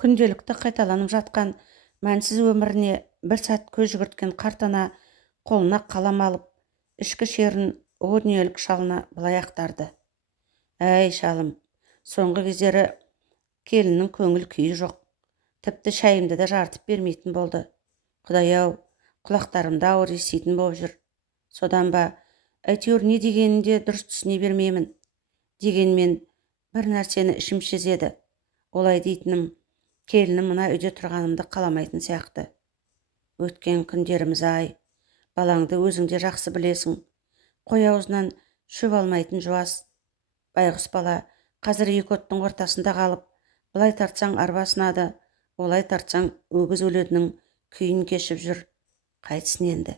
Күнделікті қайталанып жатқан мәнсіз өміріне бір сәт көз жүгірткен қарт ана қолына қалам алып, ішкі шерін о дүниелік шалына былай ақтарды. Әй шалым, соңғы кездері келіннің көңіл күйі жоқ. Тіпті шайымды да жартып бермейтін болды. Құдай-ау, құлақтарымда ауыр еститін болып жүр. Содан ба, әйтеуір не дегенінде дұрыс түсіне бермеймін. Дегенмен бір нәрсені ішім сезеді. Олай дейтінім, келінім мына үйде тұрғанымды қаламайтын сияқты. Өткен күндеріміз ай, балаңды өзіңде жақсы білесің. Қой аузынан шөп алмайтын жуас. Байғұс бала қазір екі оттың ортасында қалып, былай тартсаң арба сынады, олай тартсаң өгіз өлетінің күйін кешіп жүр. Қайтсын енді.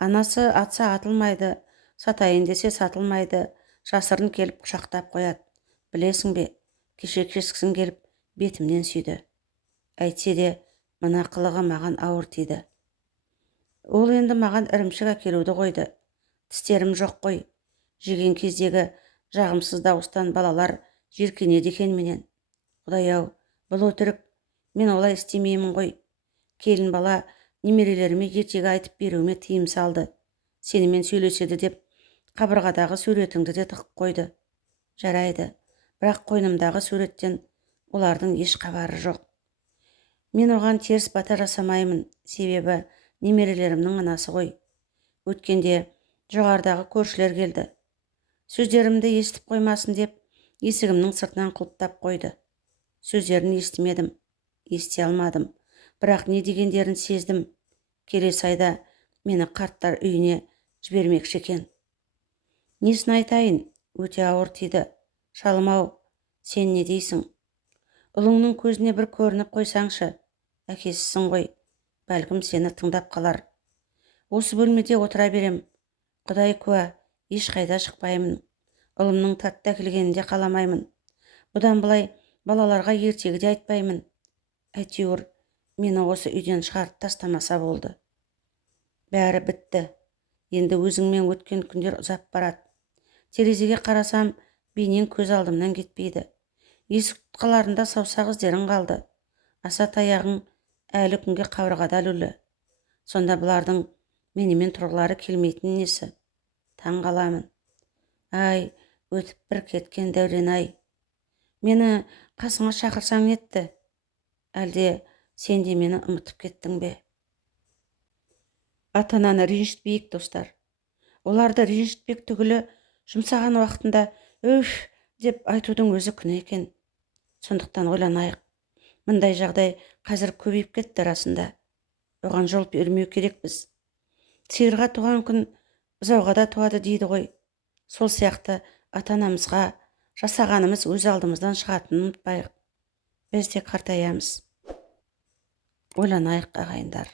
Анасы атса атылмайды, сатайын десе сатылмайды, жасырын келіп құшақтап қояды. Білесің бе, кеше кешкісін келіп бетімнен сүйді. Әйтсе де, мына қылығы маған ауыр тиді. Ол енді маған ірімшік әкелуді қойды. Тістерім жоқ қой. Жеген кездегі жағымсыз дауыстан балалар жеркенеді екен менен. Құдай-ау, бұл өтірік, мен олай істемеймін ғой. Келін бала немерелеріме ертегі айтып беруіме тыйым салды. Сенімен сөйлеседі деп, қабырғадағы суретіңді де тығып қойды. Жарайды, бірақ қойнымдағы суреттен олардың еш хабары жоқ. Мен оған теріс бата жасамаймын, себебі немерелерімнің анасы ғой. Өткенде жоғарыдағы көршілер келді. Сөздерімді естіп қоймасын деп, есігімнің сыртынан құлыптап қойды. Сөздерін естімедім, ести алмадым, бірақ не дегендерін сездім. Келесі айда мені қарттар үйіне жібермекші екен. Несін айтайын, өте ауыр тиді. Шалым-ау, сен не дейсің? Ұлыңның көзіне бір көрініп қойсаңшы, әкесісің ғой, бәлкім сені тыңдап қалар. Осы бөлмеде отыра берем. Құдай куә, ешқайда шықпаймын. Ұлымның тәтті әкелгенінде қаламаймын. Бұдан былай балаларға ертегі де айтпаймын. Әйтеуір, мені осы үйден шығарып тастамаса болды. Бәрі бітті. Енді өзіңмен өткен күндер ұзап барады. Терезеге қарасам, бейнең көз алдымнан кетпейді. Есік тұтқаларында саусақ іздерің қалды. Аса таяғың әлі күнге қабырғада ілулі. Сонда бұлардың менімен тұрғылары келмейтін несі? Таң қаламын. Ай, өтіп бір кеткен дәурен-ай. Мені қасыңа шақырсаң нетті? Әлде сен де мені ұмытып кеттің бе? Ата-ананы ренжітпейік, достар. Оларды ренжітпек түгілі жұмсаған уақытында өф деп айтудың өзі күнә екен. Сондықтан ойланайық. Мындай жағдай қазір көбейіп кетті расында. Оған жол бермеу керекпіз. Сиырға туған күн бұзауға да туады дейді ғой. Сол сияқты ата-анамызға жасағанымыз өз алдымыздан шығатынын ұмытпайық. Біз де қартаямыз. Ойланайық, ағайындар.